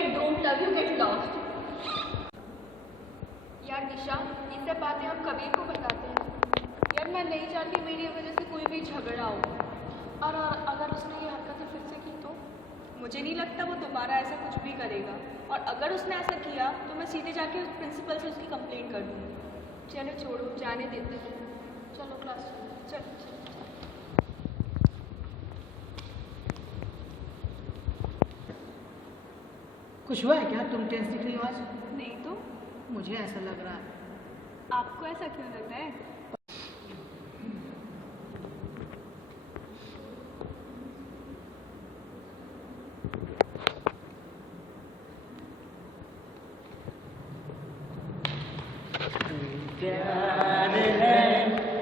I don't love you, get lost. यार दिशा, ये सब बातें हम कबीर को बताते हैं। यार मैं नहीं चाहती मेरी वजह से कोई भी झगड़ा हो। और अगर उसने ये हरकतें फिर से की तो मुझे नहीं लगता वो दोबारा ऐसा कुछ भी करेगा। और अगर उसने ऐसा किया तो मैं सीधे जाके उस प्रिंसिपल से उसकी कंप्लेंट कर दूँगी। चलो छोड़ो, जाने देते हैं। चलो क्लास चलो। कुछ हुआ है क्या? तुम टेंस दिख रही हो आज? नहीं तो मुझे ऐसा लग रहा है। आपको ऐसा क्यों लग रहा है? प्यार है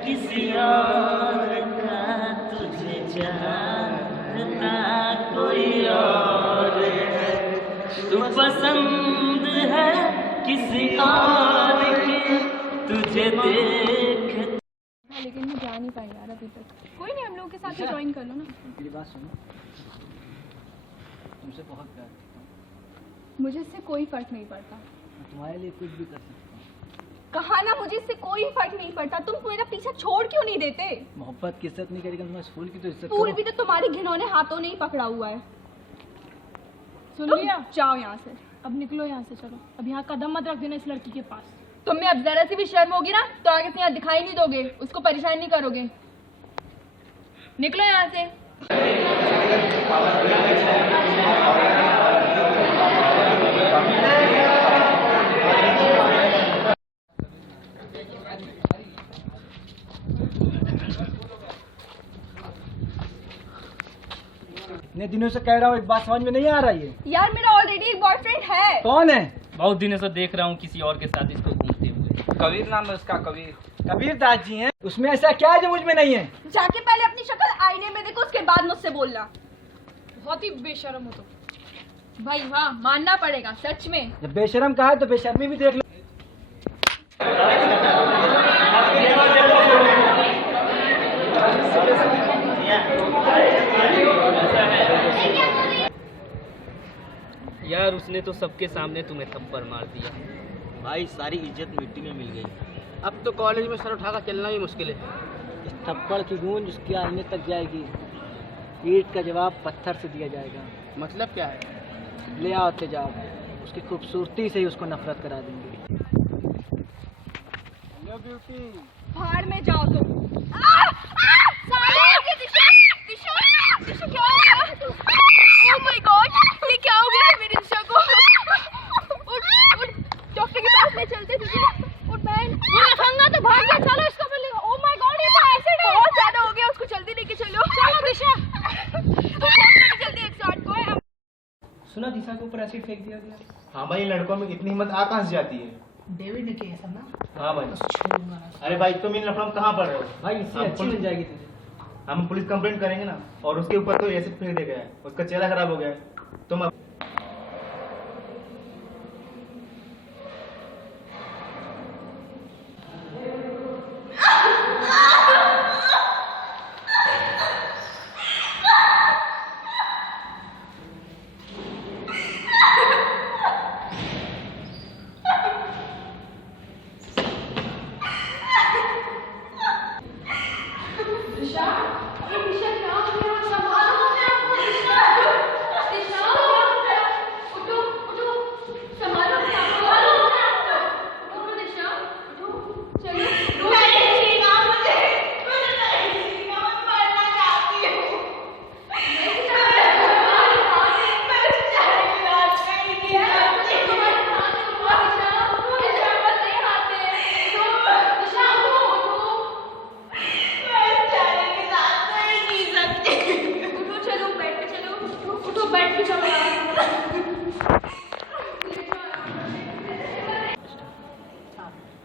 किसी और का, तुझे जानता कोई और है, तू पसंद है किसी और की, तुझे देख। लेकिन मैं जा नहीं पाई यार अभी तक। कोई नहीं, हम लोगों के साथ ही ज्वाइन कर लो ना। मेरी बात सुनो, तुमसे बहुत प्यार करता हूँ। मुझे इससे कोई फर्क नहीं पड़ता। मैं तुम्हारे लिए कुछ भी कर सकता हूँ। कहा ना, मुझे इससे कोई फर्क नहीं पड़ता। तुम मेरा पीछा छोड़ क्यों नहीं देते? मोहब्बत की इज्जत नहीं करेगा, तुम्हारे स्कूल की तो इज्जत स्कूल करो। भी तो तुम्हारी घिनौने हाथों ने ही पकड़ा हुआ है। सुन लिया? जाओ यहाँ से, अब निकलो यहाँ से, चलो। अब यहाँ कदम मत रख देना इस लड़की के पास। तुम्हें अब जरा सी भी शर्म होगी ना तो आगे से यहाँ दिखाई नहीं दोगे, उसको परेशान नहीं करोगे। निकलो यहाँ से। इतने दिनों से कह रहा हूँ, एक बात समझ में नहीं आ रही है। यार मेरा ऑलरेडी एक बॉयफ्रेंड है। कौन है? बहुत दिनों से देख रहा हूँ किसी और के साथ इसको घूमते हुए। कबीर नाम है उसका, कबीर। कबीर दास जी हैं। उसमें ऐसा क्या है जो मुझ में नहीं है? जाके पहले अपनी शक्ल आईने में देखो, उसके बाद मुझसे बोलना। बहुत ही बेशर्म हो तुम। भाई हाँ, मानना पड़ेगा सच में। जब बेशर्म कहा है तो बेशर्मी भी देख लो। यार उसने तो सबके सामने तुम्हें थप्पड़ मार दिया। भाई सारी इज्जत मिट्टी में मिल गई। अब तो कॉलेज में सर उठाकर चलना भी मुश्किल है। इस थप्पड़ की गूंज उसकी आईने तक जाएगी। ईंट का जवाब पत्थर से दिया जाएगा। मतलब क्या है? ले आओ तेजाब, उसकी खूबसूरती से ही उसको नफरत करा देंगे। Hello beauty. बाहर में जाओ तुम। दिशा क्या हो गया? ओह माय गॉड, ये क्या हो गया मेरी दिशा को? उठ, डॉक्टर के पास ले चलते तुझे। उठ बहन, वो लफंगा तो भाग गया, चलो इसको मिले। ओह माय गॉड, ये तो एसिड है। बहुत ज्यादा हो गया, उसको जल्दी लेके चलो। चलो दिशा, जल्दी 108 को है। सुना दिशा के ऊपर एसिड फेंक दिया गया। हाँ भाई, लड़कों में इतनी हिम्मत आ कहाँ से जाती है? डेविड ने किया ऐसा ना? हाँ भाई। अरे भाई, तुम इन लफड़ों में कहाँ पढ़ रहे हो? भाई इससे अच्छी मिल जाएगी तुझे। हम पुलिस कंप्लेंट करेंगे ना, और उसके ऊपर तो एसिड फेंक दिया गया है, उसका चेहरा खराब हो गया है। तुम अब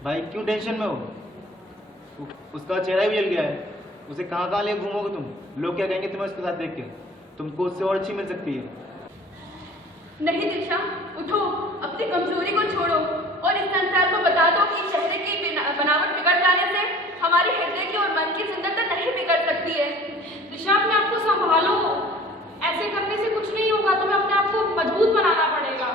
भाई क्यों टेंशन में हो? उसका चेहरा भी जल गया है। उसे कहाँ कहाँ ले घूमोगे तुम? लोग क्या कहेंगे तुम्हें उसके साथ देख के? तुमको उससे और अच्छी मिल सकती है। नहीं दिशा, उठो, अपनी कमजोरी को छोड़ो और इस संसार को बता दो कि चेहरे की बनावट बिगड़ जाने से हमारे हृदय की और मन की सुंदरता नहीं बिगड़ सकती है। दिशा, अपने आप को संभालो। ऐसे करने से कुछ नहीं होगा, तुम्हें अपने आप को मजबूत बनाना पड़ेगा।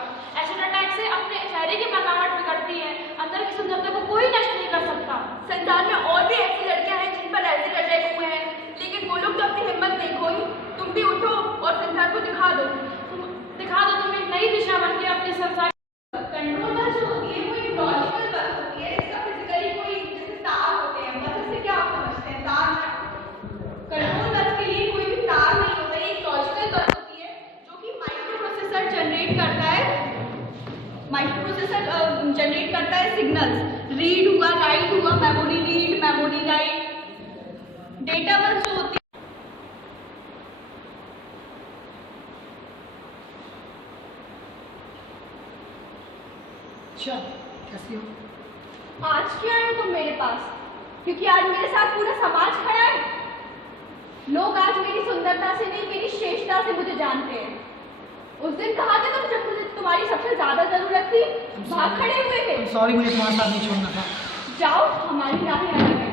दिखा दो तुम एक नई दिशा बन के अपने संसार। कंट्रोल बस जो होती है वो एक लॉजिकल बस होती है, इसका फिजिकली कोई जैसे तार होते हैं, मतलब से क्या आप समझते हैं तार? कंट्रोल बस के लिए कोई भी तार नहीं होता है, एक लॉजिकल बस होती है जो कि माइक्रो प्रोसेसर जनरेट करता है सिग्नल्स, रीड हुआ, राइट हुआ, memory read, memory write. Data bus जो होती है अच्छा, कैसी हो? आज क्यों आए हो तुम मेरे पास? क्योंकि आज मेरे साथ पूरा समाज खड़ा है। लोग आज मेरी सुंदरता से नहीं, मेरी श्रेष्ठता से मुझे जानते हैं। उस दिन कहा था तुम जब मुझे तुम्हारी सबसे ज्यादा जरूरत थी, भाग खड़े हुए थे। सॉरी, मुझे तुम्हारे साथ नहीं छोड़ना था। जाओ, हमारी राहें अलग है।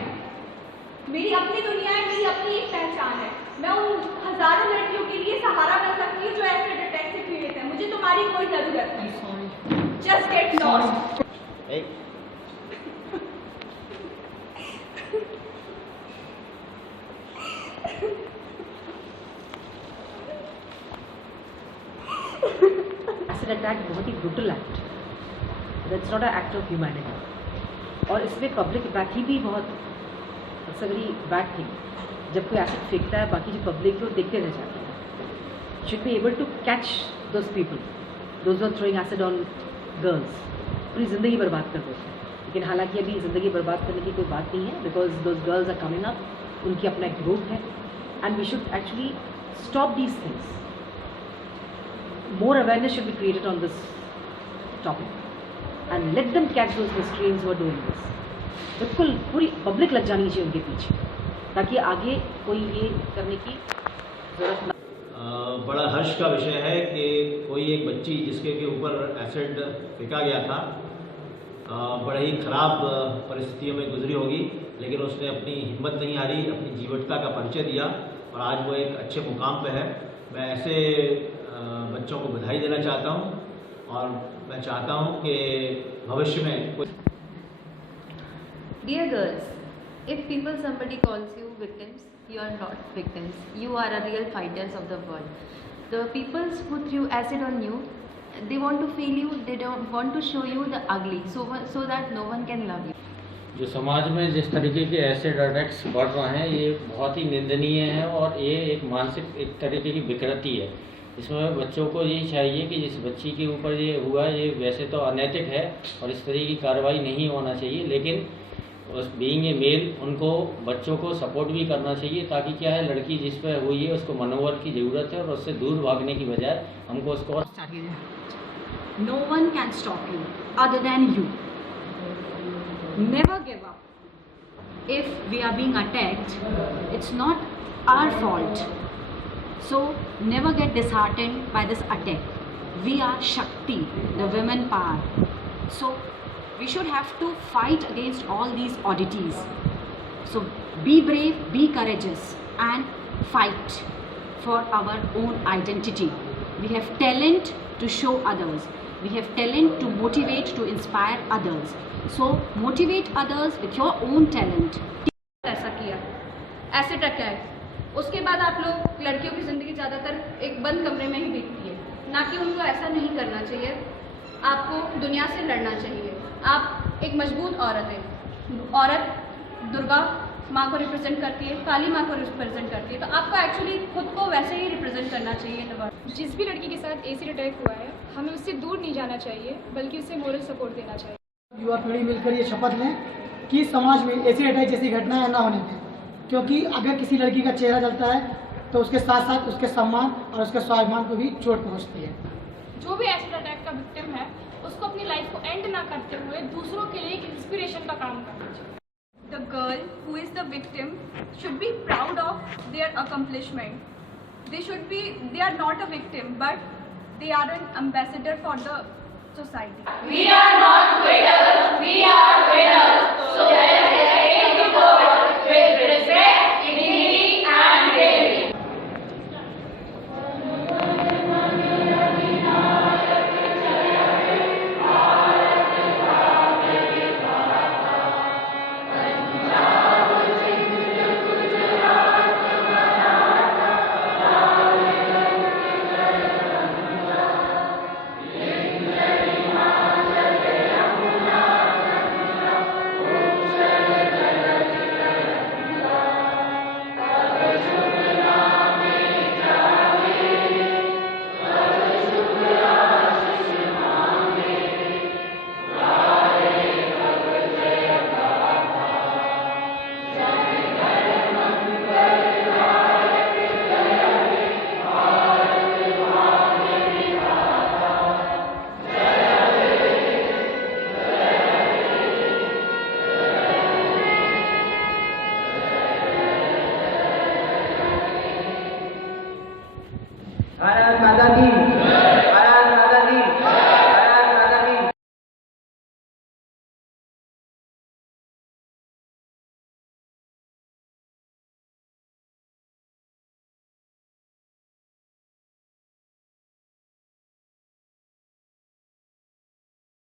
मेरी अपनी दुनिया है, मेरी अपनी एक पहचान है। मैं उन हजारों लड़कियों के लिए सहारा बन सकती हूँ जो ऐसे अटैक से पीड़ित है। मुझे तुम्हारी कोई जरूरत नहीं। Just get lost. Hey. Acid attack बहुत ही brutal act. That's not an act of humanity. और इसमें public empathy भी बहुत it's a very bad thing. जब कोई एसिड फेंकता है बाकी जो पब्लिक है वो देखते रह जाते हैं. Should be able to catch those people, those who are throwing acid on girls. पूरी ज़िंदगी बर्बाद कर देते हैं. लेकिन हालांकि अभी ज़िंदगी बर्बाद करने की कोई बात नहीं है, because those girls are coming up, उनकी अपना एक ग्रुप है, and we should actually stop these things. More awareness should be created on this topic and let them catch those miscreants who are doing this. बिल्कुल पूरी public लग जानी चाहिए उनके पीछे, ताकि आगे कोई ये करने की जरूरत ना. बड़ा हर्ष का विषय है कि कोई एक बच्ची जिसके के ऊपर एसिड फेंका गया था बड़े ही ख़राब परिस्थितियों में गुजरी होगी, लेकिन उसने अपनी हिम्मत नहीं हारी, अपनी जीवटता का परिचय दिया और आज वो एक अच्छे मुकाम पे है. मैं ऐसे बच्चों को बधाई देना चाहता हूँ और मैं चाहता हूँ कि भविष्य में कोई. Dear girls, if somebody calls you victims, you are not victims. You are a real fighters of the world. The people who threw acid on you, they want to fail you. They don't want to show you the ugly, so that no one can love you. जो समाज में जिस तरीके के acid attacks बढ़ रहे हैं ये बहुत ही निंदनीय है और ये एक मानसिक एक तरीके की विकृति है. इसमें बच्चों को ये चाहिए कि जिस बच्ची के ऊपर ये हुआ ये वैसे तो अनैतिक है और इस तरह की कार्रवाई नहीं होना चाहिए, लेकिन बीइंग ए मेल उनको बच्चों को सपोर्ट भी करना चाहिए, ताकि क्या है लड़की जिस पर हुई है उसको मनोबल की ज़रूरत है और उससे दूर भागने की बजाय हमको उसको. No one can stop you other than you. Never give up. If we are being attacked, it's not our fault. So never get disheartened by this attack. We are Shakti, the women power. So we should have to fight against all these oddities. So be brave, be courageous and fight for our own identity. We have talent to show others. We have talent to motivate, to inspire others. So motivate others with your own talent. ऐसा किया acid attack, उसके बाद आप लोग लड़कियों की ज़िंदगी ज़्यादातर एक बंद कमरे में ही बीतती है, ना कि उनको ऐसा नहीं करना चाहिए. आपको दुनिया से लड़ना चाहिए. आप एक मजबूत औरत है. औरत दुर्गा माँ को रिप्रेजेंट करती है, काली माँ को रिप्रेजेंट करती है, तो आपको एक्चुअली खुद को वैसे ही रिप्रेजेंट करना चाहिए. जिस भी लड़की के साथ एसिड अटैक हुआ है हमें उससे दूर नहीं जाना चाहिए, बल्कि उसे मोरल सपोर्ट देना चाहिए. युवा पीढ़ी मिलकर ये शपथ लें कि समाज में एसिड अटैक जैसी घटनाएं ना होने दें, क्योंकि अगर किसी लड़की का चेहरा जलता है तो उसके साथ साथ उसके सम्मान और उसके स्वाभिमान को भी चोट पहुंचती है. जो भी एसिड अटैक का विक्टिम है उसको अपनी लाइफ को एंड ना करते हुए दूसरों के लिए एक इंस्पिरेशन का काम करना चाहिए. The girl who is the victim should be proud of their accomplishment. They are not a victim, but they are an ambassador for the society. We are not quitters, we are winners. So let us take the world with respect, dignity and bravery. Bharat माता की